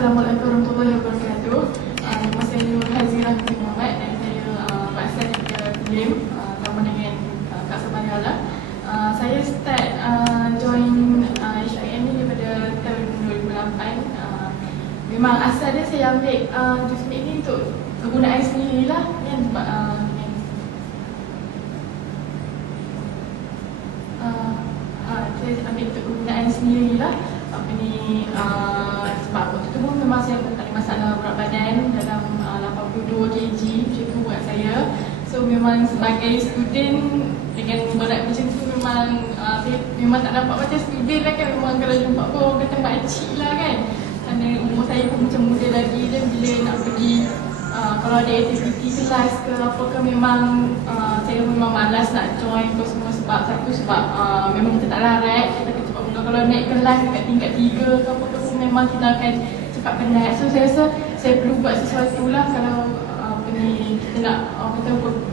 Assalamualaikum warahmatullahi wabarakatuh. Nama saya Nur Hazirah bin Muhammad dan saya berasal daripada Kulim, sama dengan Kak Sabariala. Saya start join HIM ni daripada tahun 2008. Memang asal dia saya ambil JUSMIK ni untuk kegunaan sendirilah kan, sebab saya ambil untuk kegunaan sendirilah. Sebab waktu tu pun memang saya tak ada masalah berat badan dalam 82 kg macam tu buat saya. So memang sebagai student dengan berat macam tu memang saya memang tak dapat macam student lah kan. Memang kalau jumpa pun orang kata makcik lah kan, kerana umur saya pun macam muda lagi. Dan bila nak pergi kalau ada aktiviti kelas ke apa ke, memang saya memang malas nak join tu semua. Sebab memang kita tak larat, kita cepat mula. Kalau naik kelas dekat tingkat 3 ke apa ke pun memang kita akan cepat penat. So saya rasa saya perlu buat sesuatu lah. Kalau kita nak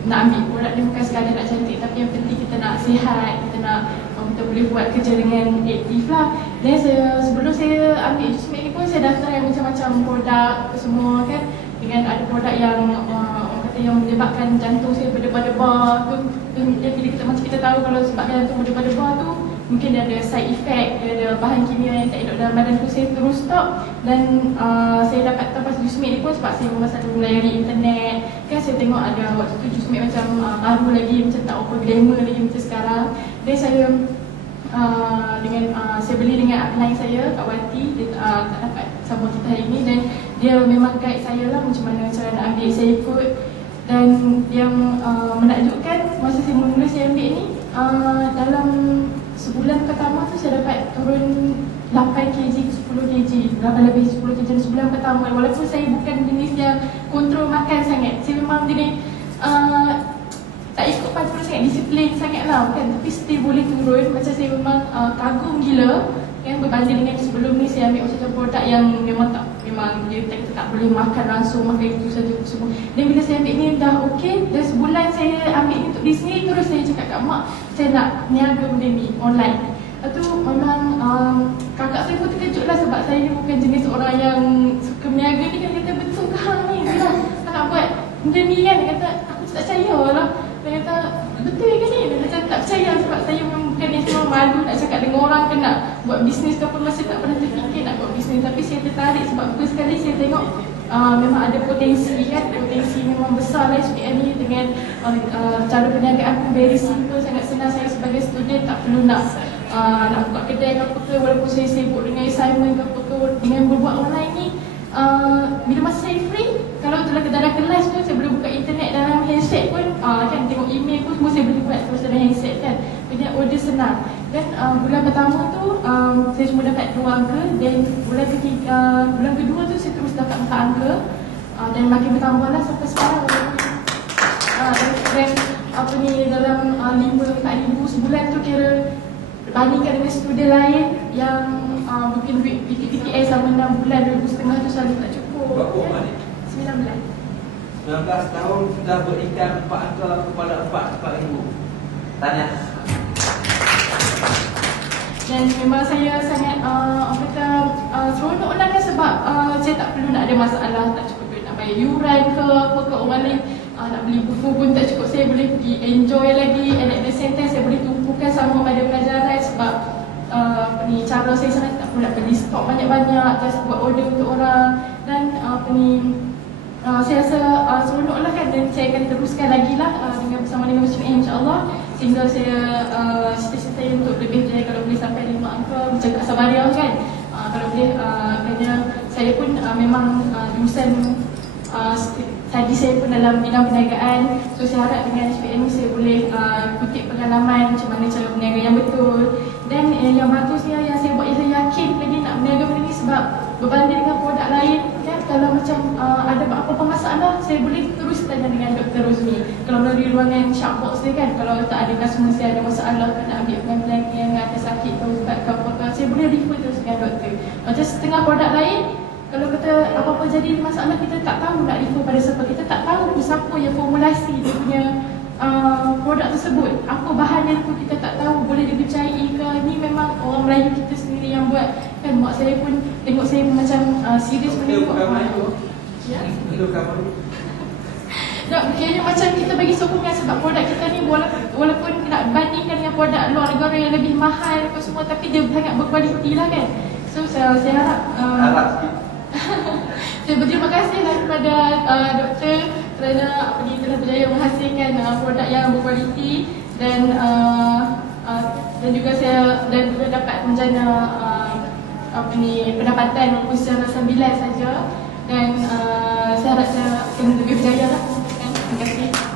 nak ambil produk ni bukan sekadar nak cantik, tapi yang penting kita nak sihat, kita nak kita boleh buat kerja dengan aktif lah. Dan sebelum saya ambil JUSMIK ni pun saya daftar yang macam-macam produk semua kan. Dengan ada produk yang orang kata yang menyebabkan jantung saya berdebar-debar tu. Dan bila kita tahu kalau sebabkan jantung berdebar-debar tu, mungkin dia ada side effect, dia ada bahan kimia yang tak elok dalam badan tu. Saya terus stop. Dan saya dapat tahu pasal JUSMIK ni pun sebab saya memang selalu melayari internet kan. Saya tengok ada waktu tu JUSMIK macam baru lagi, macam tak apa glamour lagi macam sekarang. Dan saya saya beli dengan upline saya, Kak Wati. Dia tak dapat sama kita hari ni, dan dia memang guide saya lah macam mana cara nak ambil. Saya ikut. Dan yang menakjubkan, masa saya mula saya ambil ni, dalam sebulan pertama tu saya dapat turun 8 kg ke 10 kg, berapa lebih 10 kg dalam sebulan pertama. Walaupun saya bukan jenis yang kontrol makan sangat, saya memang jenis tak ikut patrol sangat, disiplin sangat lah kan, tapi still boleh turun. Macam saya memang kagum gila kan, berbanding dengan sebelum ni saya ambil macam produk yang memang kita tak boleh makan langsung, makan itu saja semua. Dan bila saya ambil ni dah okey, dan sebulan saya ambil ni untuk di sini, terus saya cakap kat mak saya nak niaga benda ni online. Lepas tu memang kakak saya pun terkejut lah, sebab saya ni bukan jenis orang yang suka berniaga ni kan. Kata betul ke hang ni, nak buat benda ni kan. Dia kata aku tak percaya lah. Dia kata betul ke ni, dia macam tak percaya. Sebab saya memang bukan yang semua malu nak cakap dengan orang ke nak buat bisnes ke apa. Masa tak pernah terfikir nak buat bisnes, tapi saya tertarik sebab first sekali saya tengok memang ada potensi kan. Potensi memang besar lah SPM ni. Dengan cara perniagaan pun very simple, sangat senang. Saya sebagai student tak perlu nak buka kedai ke apa ke, walaupun saya sibuk dengan assignment ke apa ke. Dengan berbuat online ni, bila masa saya free, kalau dalam kelas pun saya boleh buka internet dalam handset pun kan, tengok email pun semua saya boleh buat terus dalam handset kan. Punya order senang. Dan bulan pertama tu saya cuma dapat 2 angka, dan bulan kedua tu saya terus dapat 4 angka, dan makin bertambah lah sampai sekarang. Dan dalam 5-4 ribu sebulan tu, kira bandingkan dengan student lain yang mungkin duit PTPTS selama 6 bulan, 2,500 tu selalu tak cukup. Berapa umur ni? 19. 19 tahun sudah berikan 4 angka kepada 4 ribu. Tanya. Dan memang saya sangat seronok lah kan, sebab saya tak perlu nak ada masalah, tak cukup duit nak bayar yuran ke apa ke. Orang lain nak beli buku pun tak cukup, saya boleh pergi enjoy lagi. And at the same time saya boleh tumpukan sama pada pelajaran, sebab cara saya sangat tak perlu nak beli stok banyak-banyak, just buat order untuk orang. Dan saya rasa seronok lah kan. Dan saya akan teruskan lagi lah bersama dengan JUSMIK insyaAllah, sehingga saya cita-cita untuk lebih jaya. Kalau boleh sampai 5 angka macam Kak Sabariala kan. Kalau boleh, kerana saya pun memang jurusan tadi saya pun dalam bidang perniagaan. So saya harap dengan HPM ni saya boleh kutip pengalaman macam mana cara berniaga yang betul. Dan yang bagusnya yang saya buat, yang saya yakin lagi nak berniaga benda ni, sebab berbanding dengan produk lain kan, kalau macam ada apa-apa masalah, saya boleh terus tanya dengan Dr. Rosmi. Kalau melalui ruangan chatbox dia kan, kalau tak ada customer saya ada masalah ke nak ambil plan yang ada sakit ke ubat ke apa-apa, saya boleh refer terus dengan doktor. Macam setengah produk lain, kalau kata apa-apa jadi masalah, kita tak tahu nak refer pada siapa. Kita tak tahu siapa yang formulasi dia punya produk tersebut, apa bahannya tu kita tak tahu, boleh dipercayai ke. Ni memang orang Melayu kita sendiri yang buat kan. Kan mak saya pun tengok saya macam serius Dia menengok. bukan main tu. Ya. Dia bukan main. Tak, kayaknya macam kita bagi sokongan sebab produk kita ni walaupun nak bandingkan dengan produk luar negara yang lebih mahal apa semua, tapi dia sangat berkualiti lah kan. So saya harap Harap sikit. saya berterima kasih lah kepada doktor kerana dia telah berjaya menghasilkan produk yang berkualiti dan juga saya dapat menjana pendapatan walaupun secara sambilan saja, dan saya harap saya akan lebih berjaya lah. Terima kasih.